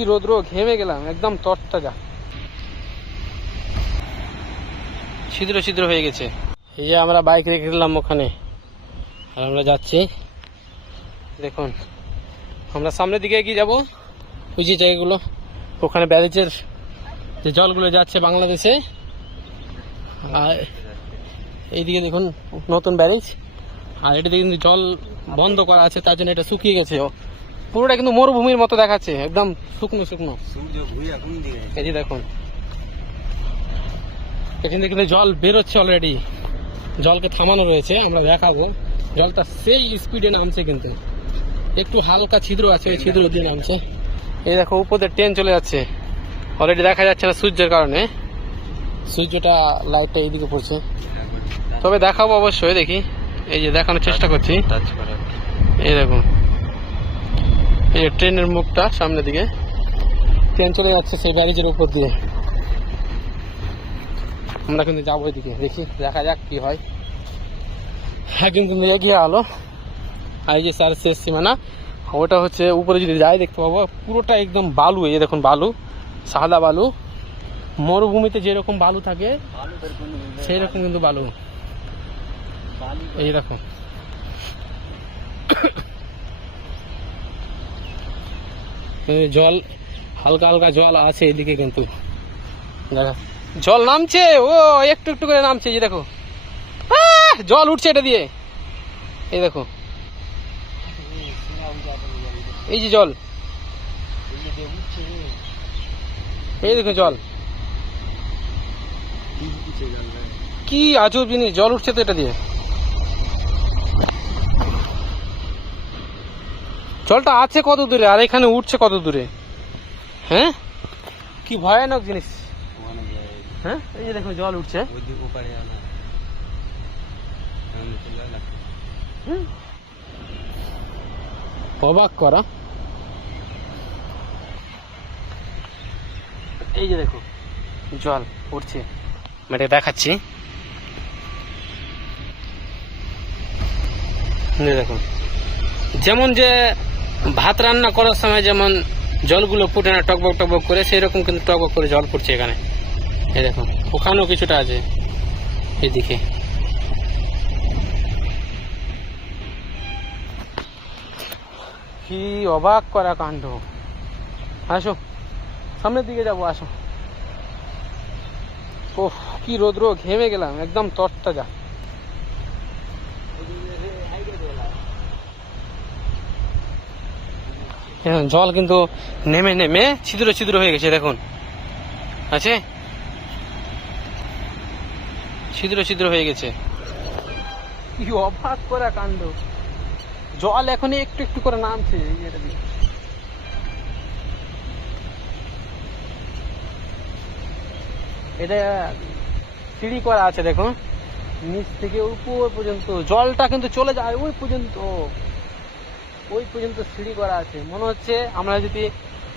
কি রোদ্র, ঘেমে গেলাম একদম তরতাজা, ছিদ্র ছিদ্র হয়ে গেছে। এই যে আমরা বাইক রেখে দিলাম ওখানে, আর আমরা যাচ্ছি। দেখুন আমরা সামনের দিকে এগিয়ে যাবো, ওই যে জায়গাগুলো, ওখানে ব্যারেজের যে জলগুলো যাচ্ছে বাংলাদেশে, আর এইদিকে দেখুন নতুন ব্যারেজ, আর এটাতে কিন্তু জল বন্ধ করা আছে, তার জন্য এটা শুকিয়ে গেছে, পুরোটা কিন্তু মরুভূমির মতো দেখাচ্ছে, একদম শুকনো শুকনো। এই যে দেখুন এখানে কিন্তু জল বেরোচ্ছে অলরেডি, জলকে থামানো রয়েছে, আমরা দেখাবো। জলটা সেই স্পিডে নামছে, কিন্তু একটু হালকা ছিদ্র আছে, ওই ছিদ্র দিয়ে নামছে। এই দেখো উপরে ট্রেন চলে যাচ্ছে, অলরেডি দেখা যাচ্ছে না সূর্যের কারণে, সূর্যটা লাইটটা এইদিকে পড়ছে, তবে দেখাবো অবশ্যই। দেখি, এই যে দেখানোর চেষ্টা করছি। এই দেখুন এই ট্রেনের মুখটা সামনের দিকে, ট্রেন চলে যাচ্ছে সেই ব্যারিজের উপর দিয়ে। আমরা কিন্তু যাবো ওইদিকে, দেখি দেখা যাক কি হয়। হ্যাঁ কিন্তু এগিয়ে আলো, আর এই যে স্যার শেষ সীমানা, ওটা হচ্ছে উপরে যদি যাই দেখতে পাবো পুরোটা একদম বালু। এই দেখুন বালু, সাদা বালু, মরুভূমিতে যেরকম বালু থাকে সেই রকম কিন্তু বালু। এই দেখো জল, হালকা হালকা জল আছে এদিকে, কিন্তু দেখা জল নামছে, ও একটু একটু করে নামছে। এই দেখো জল উঠছে এটা দিয়ে, এই দেখো এই যে জল, এই দেখো জল, কি আজব জিনিস, জল উঠছে তো এটা দিয়ে। জলটা আছে কত দূরে, আর এখানে উঠছে কত দূরে, হ্যাঁ কি ভয়ানক জিনিস। হ্যাঁ এই যে দেখো জল উঠছে, অবাক করা। এই যে দেখো জল উঠছে, আমি দেখাচ্ছি। দেখো যেমন যে ভাত রান্না করার সময় যেমন জলগুলো ফুটে না টকবক টকবক করে, সেই রকম কিন্তু টকবক করে জল পড়ছে এখানে। এই দেখো ওখানেও কিছুটা আছে এদিকে। কি অবাক করা কাণ্ড। আসো সামনের দিকে যাবো, আসো। ওহ কি রোদ্র, ঘেমে গেলাম একদম তরতাজা। জল কিন্তু নেমে নেমে ছিদ্র ছিদ্র হয়ে গেছে, দেখুন আছে ছিদ্র ছিদ্র হয়ে গেছে। কি অবাক করা কাণ্ড, জল এখন একটু একটু করে নামছে। এটা সিঁড়ি করা আছে, দেখুন নিচ থেকে উপর পর্যন্ত জলটা কিন্তু চলে যায় ওই পর্যন্ত, ওই পর্যন্ত সিঁড়ি করা আছে। মনে হচ্ছে আমরা যদি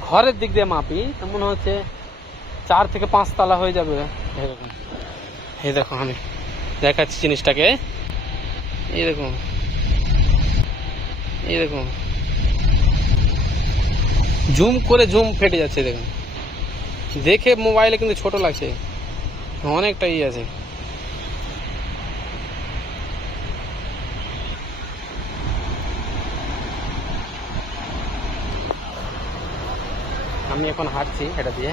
ঘরের দিক দিয়ে মাপি তো মনে হচ্ছে 4 থেকে 5 তলা হয়ে যাবে। এরকম এই দেখো আমি দেখাচ্ছি জিনিসটাকে, এই দেখুন এই দেখুন জুম করে জুম ফেটে যাচ্ছে, দেখুন দেখে মোবাইলে কিন্তু ছোট লাগছে, অনেকটাই আছে। আমি এখন হাঁটছি এটা দিয়ে।